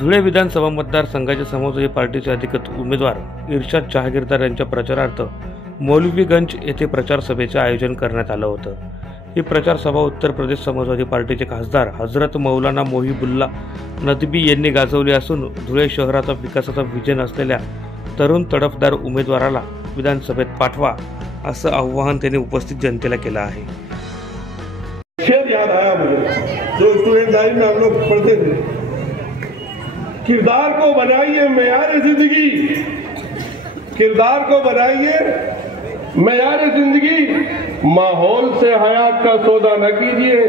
धुळे विधानसभा मतदारसंघाचे समाजवादी पार्टीचे अधिकृत उमेदवार इर्शाद जहागीरदार यांच्या प्रचारार्थ मौलवीगंज येथे प्रचार सभेचे आयोजन करण्यात आलं होतं। ही प्रचार सभा उत्तर प्रदेश समाजवादी पार्टीचे खासदार हजरत मौलाना मोहिबुल्ला नदवी यांनी गाजवली असून धुळे शहराचा विकासाचा विजन असलेल्या तरुण तडफदार उमेदवाराला विधानसभेत पाठवा असं आवाहन त्यांनी उपस्थित जनतेला केलं आहे। शेर याद आया मुझे, जो स्टूडेंट लाइफ में हम लोग पढ़ते थे, किरदार को बनाइए मेयार जिंदगी, किरदार को बनाइए मेयार जिंदगी, माहौल से हयात का सौदा न कीजिए।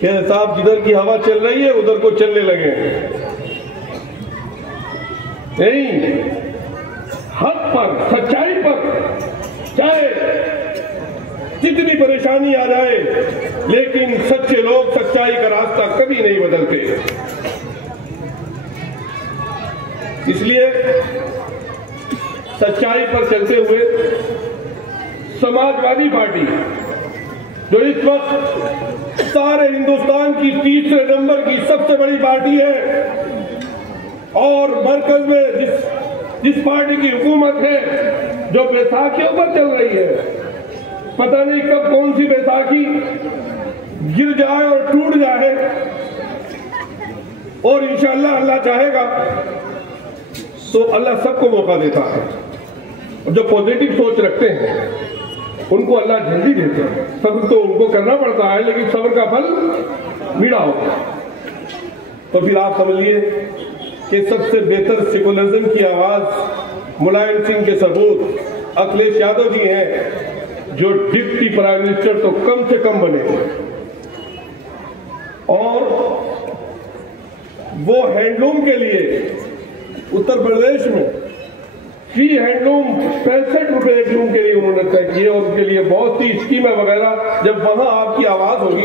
क्या साहब, जिधर की हवा चल रही है उधर को चलने लगे, नहीं, हक पर, सच्चाई पर, चाहे जितनी परेशानी आ जाए, लेकिन सच्चे लोग सच्चाई का रास्ता कभी नहीं बदलते। इसलिए सच्चाई पर चलते हुए समाजवादी पार्टी, जो इस वक्त सारे हिंदुस्तान की तीसरे नंबर की सबसे बड़ी पार्टी है और मरकज में जिस पार्टी की हुकूमत है, जो बैसाखियों पर चल रही है, पता नहीं कब कौन सी बैसाखी गिर जाए और टूट जाए, और इंशाअल्लाह अल्लाह चाहेगा तो अल्लाह सबको मौका देता है। जो पॉजिटिव सोच रखते हैं उनको अल्लाह जल्दी देते हैं। सब्र तो उनको करना पड़ता है, लेकिन सब्र का फल मीठा होता है। तो फिर आप समझिए कि सबसे बेहतर सेकुलरिज्म की आवाज मुलायम सिंह के सबूत अखिलेश यादव जी हैं, जो डिप्टी प्राइम मिनिस्टर तो कम से कम बने, और वो हैंडलूम के लिए उत्तर प्रदेश में फ्री हैंडलूम 65 रुपए एक लूम के लिए उन्होंने तय किए, और उनके लिए बहुत सी स्कीमें वगैरह। जब वहां आपकी आवाज होगी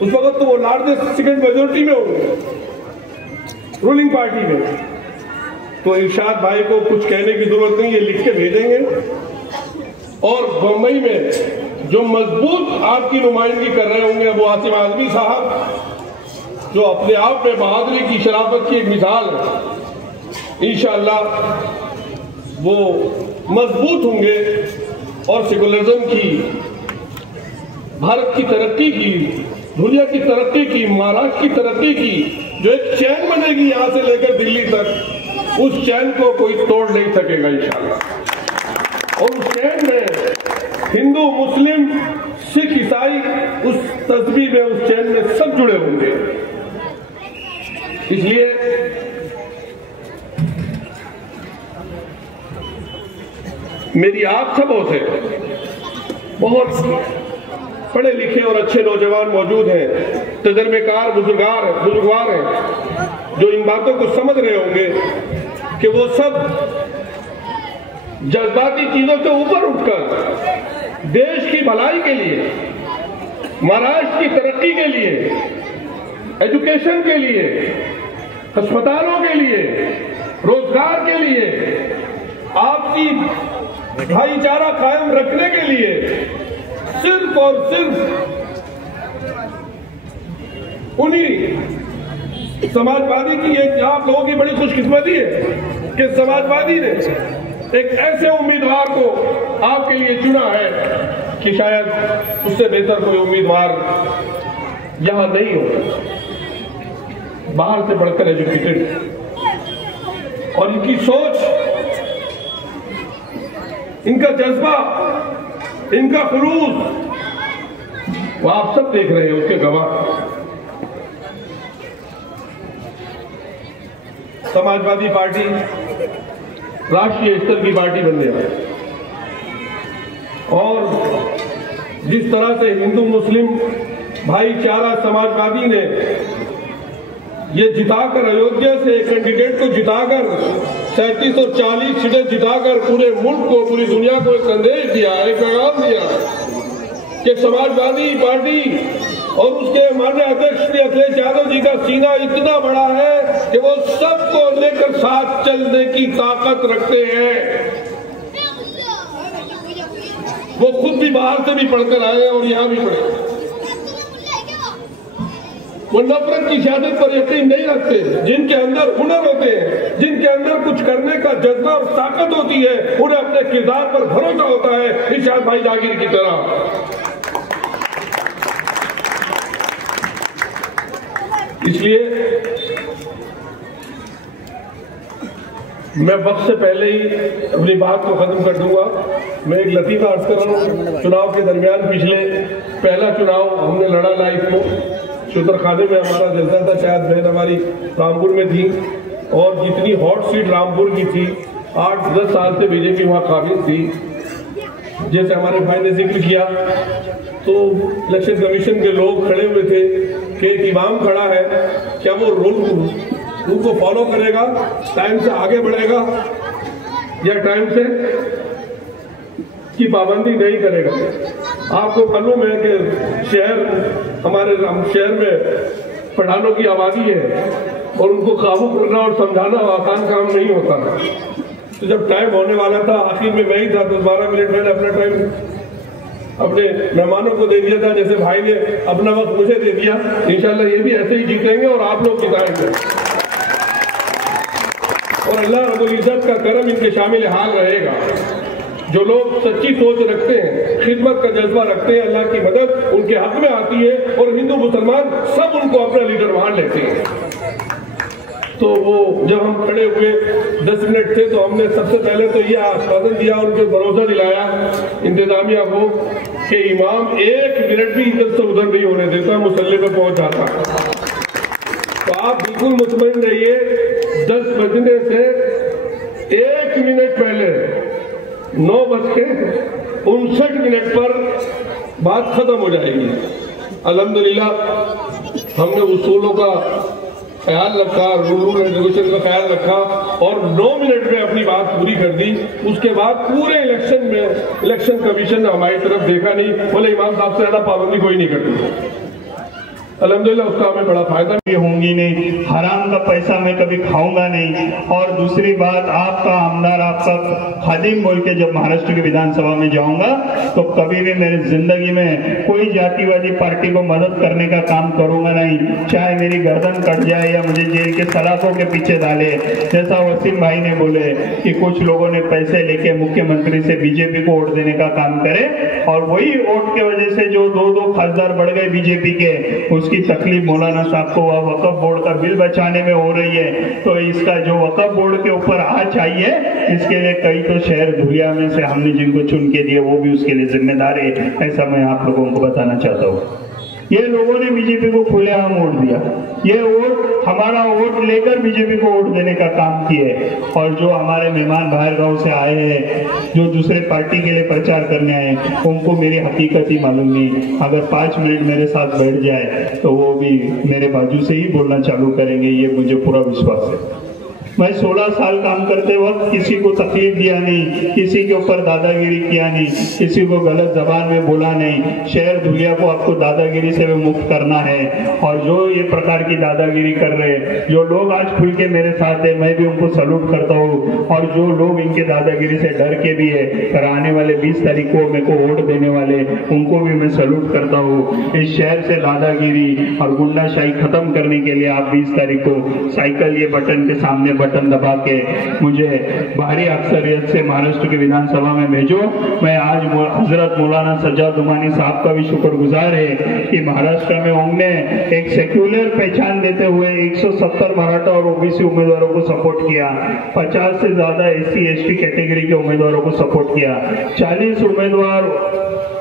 उस वक्त तो वो लार्जेस्ट सेकंड मेजोरिटी में होंगे रूलिंग पार्टी में। तो इरशाद भाई को कुछ कहने की जरूरत नहीं, ये लिख के भेजेंगे। और बम्बई में जो मजबूत आपकी नुमाइंदगी कर रहे होंगे वो आसिम आजमी साहब, जो अपने आप में बहादुरी की शराफत की एक मिसाल है। इंशाअल्लाह वो मजबूत होंगे और सेकुलरिज्म की, भारत की तरक्की की, दुनिया की तरक्की की, महाराष्ट्र की तरक्की की जो एक चैन बनेगी यहां से लेकर दिल्ली तक, उस चैन को कोई तोड़ नहीं सकेगा इंशाअल्लाह। और उस चैन में हिंदू, मुस्लिम, सिख, ईसाई उस तस्वीर में, उस चैन में सब जुड़े होंगे। इसलिए मेरी आप सबों से, बहुत पढ़े लिखे और अच्छे नौजवान मौजूद हैं, तजर्बेकार बुजुर्गवार हैं, जो इन बातों को समझ रहे होंगे कि वो सब जज्बाती चीजों से ऊपर उठकर देश की भलाई के लिए, महाराष्ट्र की तरक्की के लिए, एजुकेशन के लिए, अस्पतालों के लिए, रोजगार के लिए, आपसी भाईचारा कायम रखने के लिए सिर्फ और सिर्फ उन्हीं समाजवादी की, एक आप लोगों की बड़ी खुशकिस्मती है कि समाजवादी ने एक ऐसे उम्मीदवार को आपके लिए चुना है कि शायद उससे बेहतर कोई उम्मीदवार यहां नहीं होगा। बाहर से बढ़कर एजुकेटेड, और इनकी सोच, इनका जज्बा, इनका खुलूस, वो आप सब देख रहे हैं, उसके गवाह। समाजवादी पार्टी राष्ट्रीय स्तर की पार्टी बनने वाली, और जिस तरह से हिंदू मुस्लिम भाईचारा समाजवादी ने ये जिताकर, अयोध्या से कैंडिडेट को जिताकर 3740 सीटें जिताकर पूरे मुल्क को, पूरी दुनिया को एक संदेश दिया, एक पैगाम दिया कि समाजवादी पार्टी और उसके माननीय अध्यक्ष श्री अखिलेश यादव जी का सीना इतना बड़ा है कि वो सबको लेकर साथ चलने की ताकत रखते हैं। वो खुद भी बाहर से भी पढ़कर आए और यहां भी पढ़े। वो नफरत की सियासत पर यकीन नहीं रखते, जिनके अंदर हुनर होते हैं, जिनके अंदर कुछ करने का जज्बा और ताकत होती है, उन्हें अपने किरदार पर भरोसा होता है, इरशाद भाई जागीर की तरह। इसलिए मैं वक्त से पहले ही अपनी बात को खत्म कर दूंगा। मैं एक लतीफ़ा अर्ज कर रहा हूँ। चुनाव के दरमियान पहला चुनाव हमने लड़ा लाइफ को शुतरखाने में हमारा जलसा था, शायद बहन हमारी रामपुर में थी, और जितनी हॉट सीट रामपुर की थी 8-10 साल से बीजेपी वहाँ काबिज थी। जैसे हमारे भाई ने जिक्र किया तो इलेक्शन कमीशन के लोग खड़े हुए थे कि एक इमाम खड़ा है, क्या वो रूल को फॉलो करेगा, टाइम से आगे बढ़ेगा या टाइम से की पाबंदी नहीं करेगा। आपको मालूम है कि हमारे शहर में पठानों की आबादी है और उनको काबू करना और समझाना आसान काम नहीं होता। तो जब टाइम होने वाला था, आखिर में मैं ही था, 10-12 मिनट मैंने अपना टाइम अपने मेहमानों को दे दिया था, जैसे भाई ने अपना वक्त मुझे दे दिया। इंशाल्लाह ये भी ऐसे ही जीतेंगे और आप लोग जिताएंगे, और अल्लाह रब्बुल इज्जत का करम इनके शामिल हाल रहेगा। जो लोग सच्ची सोच रखते हैं, खिदमत का जज्बा रखते हैं, अल्लाह की मदद उनके हक में आती है और हिंदू मुसलमान सब उनको अपना लीडर मान लेते हैं। तो वो जब हम खड़े हुए 10 मिनट थे तो हमने सबसे पहले तो ये आश्वासन दिया, उनके भरोसा दिलाया इंतजामिया को कि इमाम 1 मिनट भी इधर से उधर नहीं होने देता, मुसल्ले पे पहुंच जाता। तो आप बिल्कुल मुतमईन रहिए, 10 बजने से 1 मिनट पहले 9:59 पर बात खत्म हो जाएगी। अल्हम्दुलिल्लाह हमने उसूलों का ख्याल रखा, रूल रेगुलेशन का ख्याल रखा और 9 मिनट में अपनी बात पूरी कर दी। उसके बाद पूरे इलेक्शन कमीशन ने हमारी तरफ देखा नहीं, बोले इमाम साहब से ज्यादा पाबंदी कोई नहीं करती। अल्हम्दुलिल्लाह उसका हमें बड़ा फायदा भी होंगी नहीं, हराम का पैसा मैं कभी खाऊंगा नहीं। और दूसरी बात, आपका आमदार, आपका खादिम बोल के जब महाराष्ट्र की विधानसभा में जाऊंगा तो कभी भी मेरी जिंदगी में कोई जातिवादी पार्टी को मदद करने का काम करूंगा नहीं, चाहे मेरी गर्दन कट जाए या मुझे जेल के सलाखों के पीछे डाले। जैसा वसीम भाई ने बोले कि कुछ लोगों ने पैसे लेके मुख्यमंत्री से बीजेपी को वोट देने का काम करे, और वही वोट के वजह से जो 2 खासदार बढ़ गए बीजेपी के, की तकलीफ मौलाना साहब को वक्फ बोर्ड का बिल बचाने में हो रही है। तो इसका जो वक्फ बोर्ड के ऊपर आ चाहिए, इसके लिए कई तो शहर धुलिया में से हमने जिनको चुन के दिए वो भी उसके लिए जिम्मेदार है। ऐसा मैं आप लोगों को बताना चाहता हूँ। ये लोगों ने बीजेपी को खुलेआम वोट दिया, ये वोट हमारा वोट लेकर बीजेपी को वोट देने का काम किए। और जो हमारे मेहमान बाहर गांव से आए हैं, जो दूसरे पार्टी के लिए प्रचार करने आए, उनको मेरी हकीकत ही मालूम नहीं। अगर 5 मिनट मेरे साथ बैठ जाए तो वो भी मेरे बाजू से ही बोलना चालू करेंगे, ये मुझे पूरा विश्वास है। मैं 16 साल काम करते वक्त किसी को तकलीफ दिया नहीं, किसी के ऊपर दादागिरी किया नहीं, किसी को गलत जबान में बोला नहीं। शहर धुलिया को आपको दादागिरी से भी मुक्त करना है। और जो ये प्रकार की दादागिरी कर रहे हैं, जो लोग आज खुल के मेरे साथ है, मैं भी उनको सैल्यूट करता हूँ। और जो लोग इनके दादागिरी से डर के भी है, पर आने वाले 20 तारीख को मेरे को वोट देने वाले, उनको भी मैं सैल्यूट करता हूँ। इस शहर से दादागिरी और गुंडाशाही खत्म करने के लिए आप 20 तारीख को साइकिल ये बटन के सामने बटन दबा के मुझे भारी अक्सरियत से महाराष्ट्र की विधानसभा में भेजो। मैं आज हजरत मौलाना सज्जाद उमानी साहब का भी शुक्रगुजार है कि महाराष्ट्र में उन्होंने एक सेक्युलर पहचान देते हुए 170 मराठा और ओबीसी उम्मीदवारों को सपोर्ट किया, 50 से ज्यादा SC ST कैटेगरी के उम्मीदवारों को सपोर्ट किया, 40 उम्मीदवार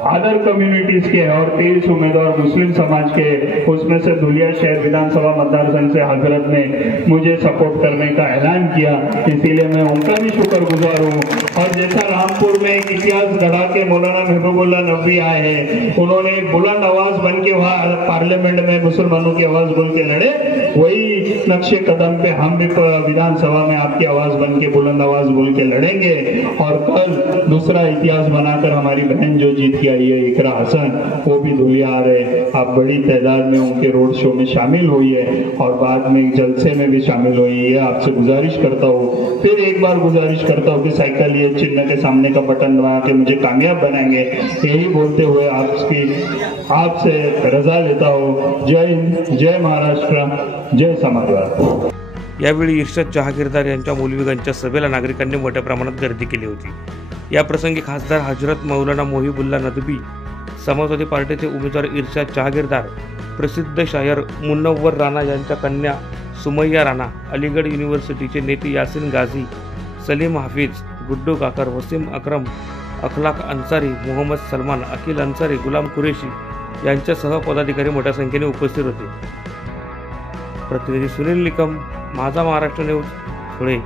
अदर कम्युनिटीज के और 23 उम्मीदवार मुस्लिम समाज के। उसमें से धुलिया शहर विधानसभा मतदार संघ से हजरत ने मुझे सपोर्ट करने का ऐलान किया, इसीलिए मैं उनका भी शुक्रगुजार हूँ। और जैसा रामपुर में एक इतिहास गढ़ा के मौलाना महबूबुल्लाह नबी आए हैं, उन्होंने एक बुलंद आवाज बन के वहाँ पार्लियामेंट में मुसलमानों की आवाज बोल के लड़े, वही नक्शे कदम पे हम भी विधानसभा में आपकी आवाज बन के बुलंद आवाज बोल के लड़ेंगे। और कल दूसरा इतिहास बनाकर हमारी बहन जो जीत के आई है इकरा हसन, वो भी धुलिया आ रहे। आप बड़ी तादाद में उनके रोड शो में शामिल हुई है और बाद में जलसे में भी शामिल हुई है। आपसे गुजारिश करता हूँ, फिर एक बार गुजारिश करता हूँ कि साइकिल ये वाले चिन्ह के सामने का बटन दबा के मुझे कामयाब बनाएंगे, यही बोलते हुए आपसे रजा लेता हूँ। जय हिंद, जय महाराष्ट्र, जय समाजवाद। यावेळी इर्शाद जहागीरदार यांच्या मौलवीगंजच्या सभेला नागरिकांनी मोठ्या प्रमाणात गर्दी केली होती। या प्रसंगी खासदार हजरत मौलाना मोहिबुल्ला नदवी, समाजवादी पार्टीचे उमेदवार इर्शाद जहागीरदार, प्रसिद्ध शायर मुनव्वर राणा यांच्या कन्या सुमैया राणा, अलीगढ युनिव्हर्सिटीचे नेते यासिन गाझी, सलीम हाफिज, गुड्डू काकर, वसीम अक्रम, अखलाक अन्सारी, मोहम्मद सलमान, अखिल अन्सारी, गुलाम कुरेशी यांच्यासह पदाधिकारी मोठ्या संख्येने उपस्थित होते। प्रतिनिधी सुनील निकम, माझा महाराष्ट्र न्यूज, धुळे।